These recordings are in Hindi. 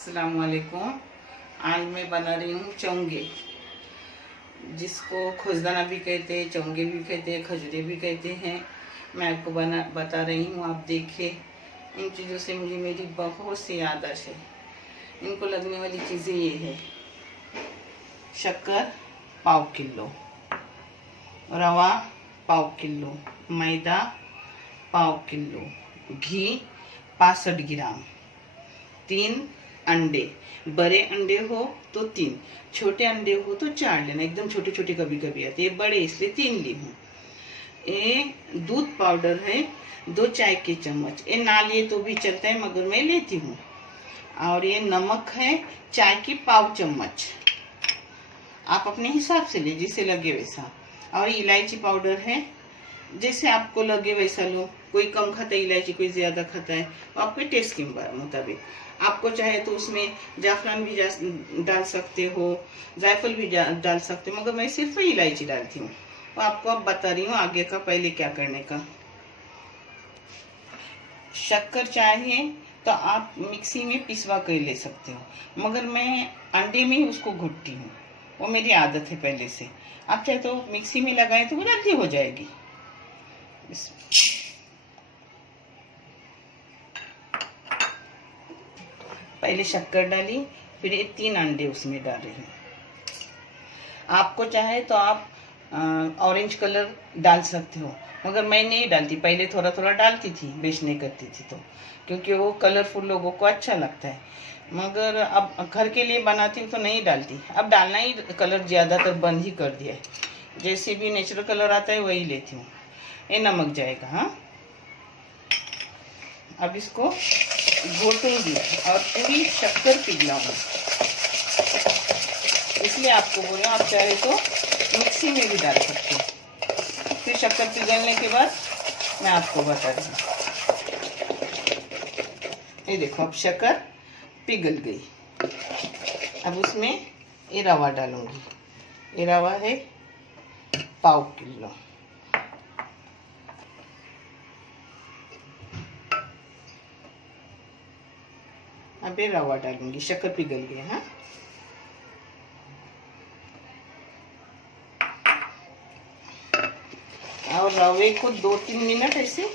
अस्सलामुअलैकुम। आज मैं बना रही हूँ चोंगे, जिसको खोजदाना भी कहते हैं, चोंगे भी कहते हैं, खजूरे भी कहते हैं। मैं आपको बता रही हूँ, आप देखिए। इन चीज़ों से मुझे मेरी बहुत सी याददाश्त है। इनको लगने वाली चीज़ें ये है: शक्कर पाव किलो, रवा पाव किलो, मैदा पाव किलो, घी 65 ग्राम, 3 अंडे। बड़े अंडे हो तो 3, छोटे अंडे हो तो 4 लेना। एकदम छोटे छोटे कभी कभी आते, ये बड़े इसलिए 3 ली हूँ। ये दूध पाउडर है 2 चाय के चम्मच। ये ना लिए तो भी चलता है, मगर मैं लेती हूँ। और ये नमक है चाय की पाव चम्मच, आप अपने हिसाब से ले, जिसे लगे वैसा। और इलायची पाउडर है, जैसे आपको लगे वैसा लो। कोई कम खाता है इलायची, कोई ज़्यादा खाता है, तो आपके टेस्ट के मुताबिक। आपको चाहे तो उसमें जाफरान भी डाल सकते हो, जायफल भी डाल सकते हो, मगर मैं सिर्फ इलायची डालती हूँ। तो आपको अब बता रही हूँ आगे का, पहले क्या करने का। शक्कर चाहिए तो आप मिक्सी में पिसवा कर ले सकते हो, मगर मैं अंडे में ही उसको घुटती हूँ, वो मेरी आदत है पहले से। आप चाहे तो मिक्सी में लगाएं तो वो जल्दी हो जाएगी। पहले शक्कर डाली, फिर ये 3 अंडे उसमें डाल रही हूँ। आपको चाहे तो आप ऑरेंज कलर डाल सकते हो, मगर मैं नहीं डालती। पहले थोड़ा थोड़ा डालती थी, बेचने करती थी तो, क्योंकि वो कलरफुल लोगों को अच्छा लगता है। मगर अब घर के लिए बनाती हूँ तो नहीं डालती। अब डालना ही कलर ज़्यादातर बंद ही कर दिया है। जैसे भी नेचुरल कलर आता है वही लेती हूँ। ये नमक जाएगा। हाँ, अब इसको घोटूंगी और पूरी शक्कर पिघलाऊंगी। इसलिए आपको बोल रहा हूँ, आप चाहे तो मिक्सी में भी डाल सकते हो। फिर शक्कर पिघलने के बाद मैं आपको बता रही हूँ। ये देखो, अब शक्कर पिघल गई। अब उसमें ये रवा डालूंगी। ये रवा है पाव किलो। अब ये रवा डालूंगी, शक्कर पिघल गई। हाँ, और रवे को 2-3 मिनट ऐसे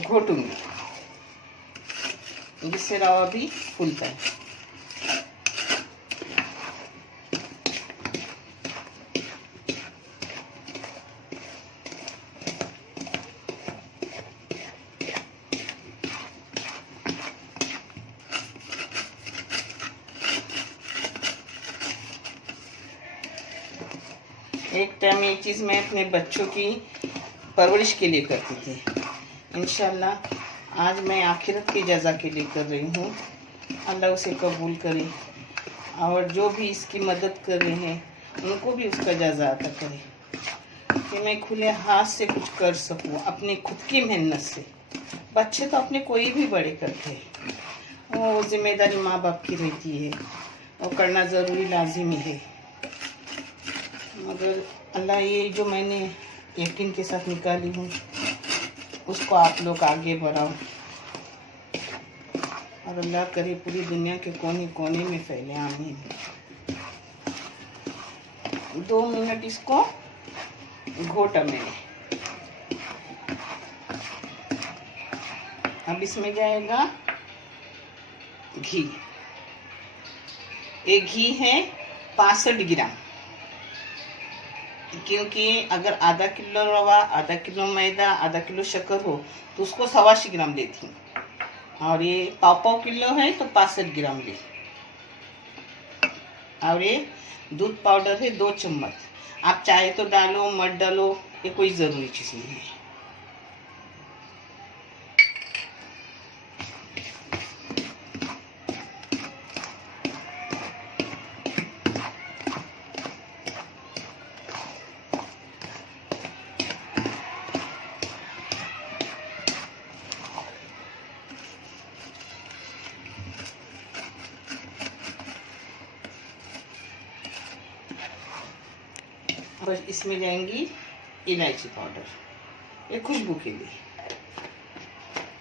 घोटूंगी, जिससे रवा भी फूलता है। एक टाइम ये चीज़ मैं अपने बच्चों की परवरिश के लिए करती थी। इंशाल्लाह आज मैं आखिरत की जज़ा के लिए कर रही हूँ। अल्लाह उसे कबूल करे, और जो भी इसकी मदद कर रहे हैं उनको भी उसका जज़ा अता करे, कि मैं खुले हाथ से कुछ कर सकूँ अपनी खुद की मेहनत से। बच्चे तो अपने कोई भी बड़े करते हैं, वो जिम्मेदारी माँ बाप की रहती है, वो करना ज़रूरी लाजिमी है। मगर अल्लाह, ये जो मैंने यकीन के साथ निकाली हूँ, उसको आप लोग आगे बढ़ाओ, और अल्लाह करे पूरी दुनिया के कोने कोने में फैले। आमीन। 2 मिनट इसको घोटा मैंने। अब इसमें जाएगा घी। ये घी है 65 ग्राम, क्योंकि अगर आधा किलो रवा, आधा किलो मैदा, आधा किलो शक्कर हो तो उसको 87 ग्राम लेती हूँ। और ये पाव किलो है तो 65 ग्राम ली। और ये दूध पाउडर है 2 चम्मच। आप चाहे तो डालो, मत डालो, ये कोई ज़रूरी चीज़ नहीं है। बस इसमें जाएंगी इलायची पाउडर, ये खुशबू के लिए।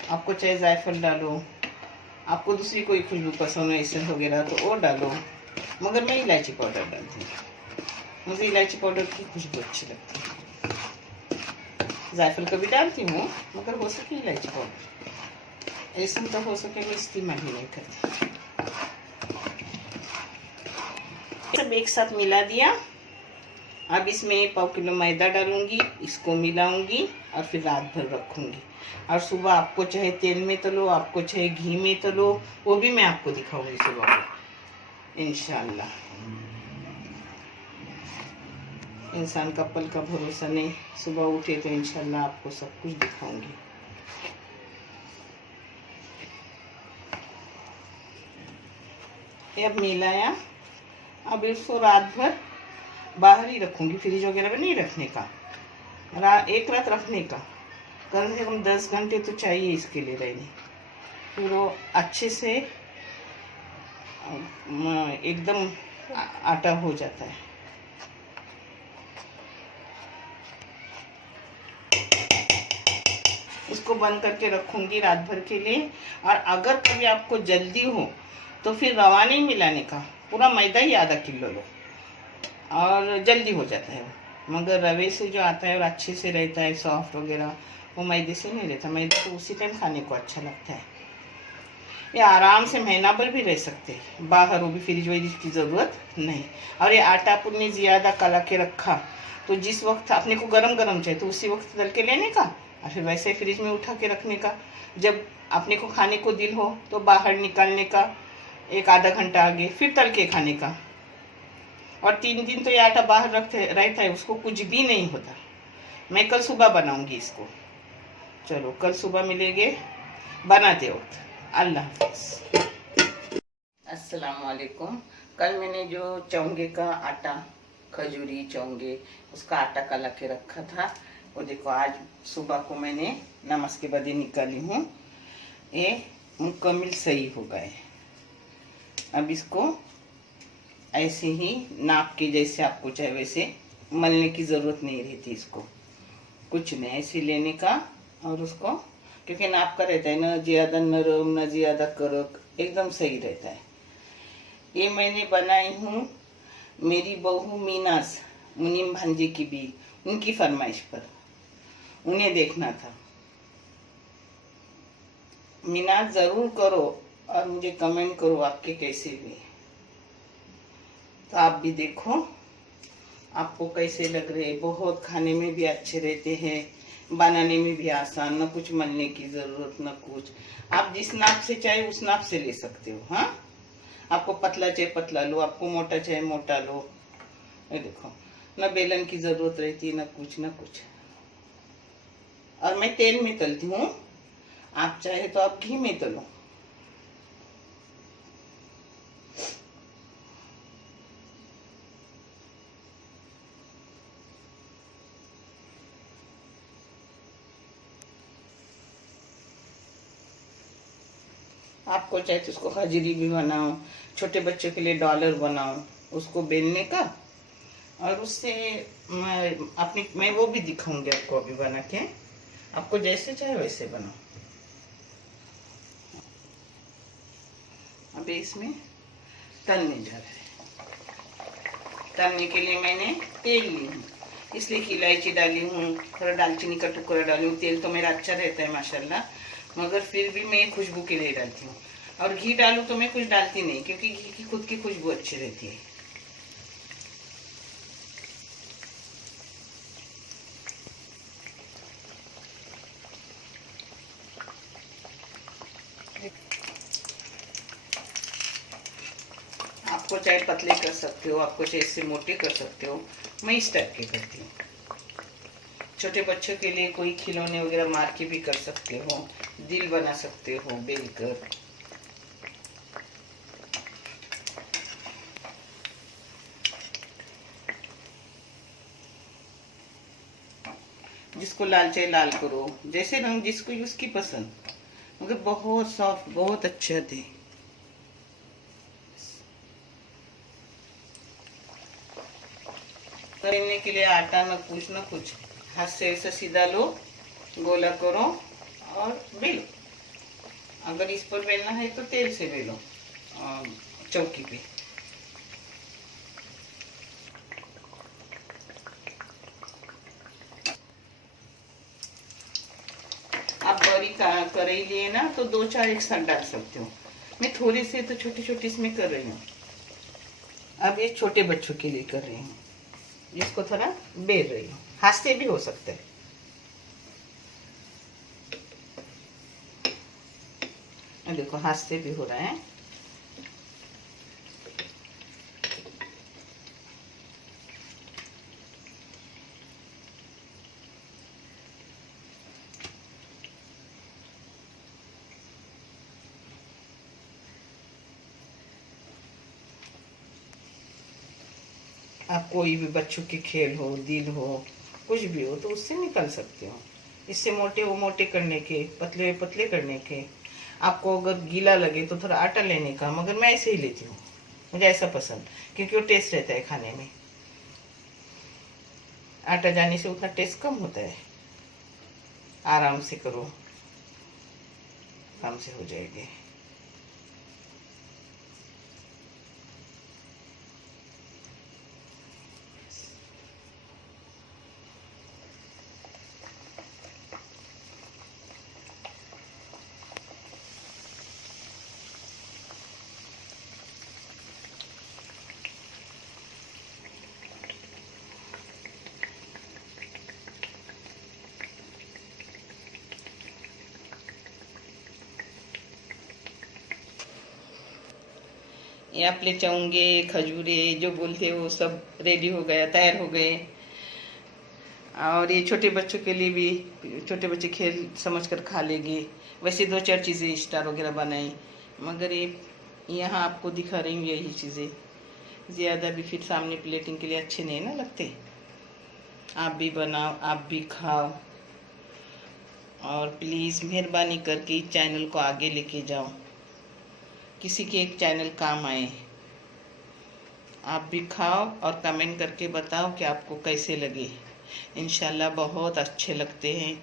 आपको चाहे जायफल डालो, आपको दूसरी कोई खुशबू पसंद है एसेंस वगैरह तो और डालो, मगर मैं इलायची पाउडर डालती हूँ। मुझे इलायची पाउडर की खुशबू अच्छी लगती है। जायफल कभी डालती हूँ, मगर हो सके इलायची पाउडर। एसेंस तो हो सके मैं इस्तेमाल ही नहीं करती। सब एक साथ मिला दिया। अब इसमें 1/4 किलो मैदा डालूंगी, इसको मिलाऊंगी और फिर रात भर रखूंगी। और सुबह आपको चाहे तेल में तलो, आपको चाहे घी में तलो, वो भी मैं आपको दिखाऊंगी सुबह को इंशाल्लाह। इंसान का पल का भरोसा नहीं, सुबह उठे तो इंशाल्लाह आपको सब कुछ दिखाऊंगी। ये अब मिलाया। अब इसको रात भर बाहर ही रखूंगी, फ्रिज वगैरह में नहीं रखने का। एक रात रखने का, कम से कम 10 घंटे तो चाहिए इसके लिए रहने। फिर वो अच्छे से एकदम आटा हो जाता है। इसको बंद करके रखूंगी रात भर के लिए। और अगर कभी आपको जल्दी हो तो फिर रवा नहीं मिलाने का, पूरा मैदा ही आधा किलो लो और जल्दी हो जाता है। मगर रवे से जो आता है और अच्छे से रहता है सॉफ्ट वगैरह, वो मैदे से नहीं रहता। मैदे तो उसी टाइम खाने को अच्छा लगता है। ये आराम से महीना भर भी रह सकते हैं बाहर, वो भी फ्रिज व्रिज की ज़रूरत नहीं। और ये आटा पुन्नी ज़्यादा कला के रखा तो जिस वक्त अपने को गरम गरम चाहिए तो उसी वक्त तल के लेने का और फिर वैसे ही फ्रिज में उठा के रखने का। जब अपने को खाने को दिल हो तो बाहर निकालने का, एक आधा घंटा आगे फिर तल के खाने का। और 3 दिन तो ये आटा बाहर रहता है, उसको कुछ भी नहीं होता। मैं कल सुबह बनाऊंगी इसको। चलो कल सुबह मिलेंगे बनाते वक्त। अल्लाह हाफिज़। अस्सलाम वालेकुम। कल मैंने जो चौंगे का आटा, खजूरी चौंगे, उसका आटा कला के रखा था, वो देखो आज सुबह को मैंने नमाज के बाद निकाली हूँ। ये मुकम्मल सही हो गए। अब इसको ऐसे ही नाप के, जैसे आपको चाहे वैसे, मलने की ज़रूरत नहीं रहती इसको, कुछ नहीं, ऐसे लेने का और उसको, क्योंकि नाप का रहता है ना, ज़्यादा नरम ना ज़्यादा कड़क, एकदम सही रहता है। ये मैंने बनाई हूँ मेरी बहू मीनास, मुनीम भांजे की भी, उनकी फरमाइश पर, उन्हें देखना था। मीनास ज़रूर करो और मुझे कमेंट करो आपके कैसे हुए। तो आप भी देखो आपको कैसे लग रहे हैं। बहुत खाने में भी अच्छे रहते हैं, बनाने में भी आसान, न कुछ मलने की ज़रूरत न कुछ। आप जिस नाप से चाहे उस नाप से ले सकते हो। हाँ, आपको पतला चाहे पतला लो, आपको मोटा चाहे मोटा लो। ये देखो, न बेलन की ज़रूरत रहती है, न कुछ न कुछ। और मैं तेल में तलती हूँ, आप चाहे तो आप घी में तलो। आपको चाहे तो उसको खजूरी भी बनाओ, छोटे बच्चों के लिए डॉलर बनाओ, उसको बेलने का। और उससे मैं वो भी दिखाऊंगी आपको अभी बना के। आपको जैसे चाहे वैसे बनाओ। अभी इसमें तलने जा रहे हैं। तलने के लिए मैंने तेल ली हूँ, इसलिए कि इलायची डाली हूँ, थोड़ा दालचीनी का टुकड़ा डाली हूँ। तेल तो मेरा अच्छा रहता है माशाल्लाह, मगर फिर भी मैं खुशबू के लिए डालती हूँ। और घी डालूँ तो मैं कुछ डालती नहीं, क्योंकि घी की खुद की खुशबू अच्छी रहती है। आपको चाहे पतले कर सकते हो, आपको चाहे इससे मोटे कर सकते हो। मैं इस टाइप के करती हूँ। छोटे बच्चों के लिए कोई खिलौने वगैरह मार के भी कर सकते हो, दिल बना सकते हो बेल कर। जिसको लाल चाहे लाल करो, जैसे रंग जिसको उसकी पसंद, मगर बहुत सॉफ्ट, बहुत अच्छे थे। करने के लिए आटा न कुछ, हाथ से ऐसा सीधा लो, गोला करो और बेलो। अगर इस पर बेलना है तो तेल से बेलो चौकी पे। आप बड़ी कढ़ाई लिए ना तो 2-4 एक साथ डाल सकते हो। मैं थोड़ी से तो छोटी छोटी इसमें कर रही हूँ। अब ये छोटे बच्चों के लिए कर रही हूँ, इसको थोड़ा बेल रही हूँ। हाथ से भी हो सकता है। देखो हाथ से भी हो रहा है। आप कोई भी बच्चों के खेल हो, दिल हो, कुछ भी हो तो उससे निकाल सकते हो। इससे मोटे वो मोटे करने के, पतले पतले करने के। आपको अगर गीला लगे तो थोड़ा आटा लेने का, मगर मैं ऐसे ही लेती हूँ, मुझे ऐसा पसंद, क्योंकि वो टेस्ट रहता है खाने में। आटा जाने से उतना टेस्ट कम होता है। आराम से करो, आराम से हो जाएगी। ये आपले चौंगे, खजूरे जो बोलते हो सब रेडी हो गया, तैयार हो गए। और ये छोटे बच्चों के लिए भी, छोटे बच्चे खेल समझ कर खा लेंगे। वैसे 2-4 चीज़ें स्टार वगैरह बनाई, मगर ये यहाँ आपको दिखा रही हूँ यही चीज़ें। ज़्यादा भी फिर सामने प्लेटिंग के लिए अच्छे नहीं ना लगते। आप भी बनाओ, आप भी खाओ, और प्लीज़ मेहरबानी करके इस चैनल को आगे लेके जाओ, किसी के एक चैनल काम आए। आप भी खाओ और कमेंट करके बताओ कि आपको कैसे लगे। इंशाल्लाह बहुत अच्छे लगते हैं,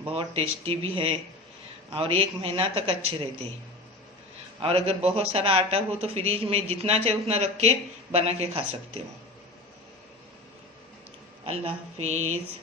बहुत टेस्टी भी है, और 1 महीना तक अच्छे रहते हैं। और अगर बहुत सारा आटा हो तो फ्रिज में जितना चाहे उतना रख के बना के खा सकते हो। अल्लाह हाफिज़।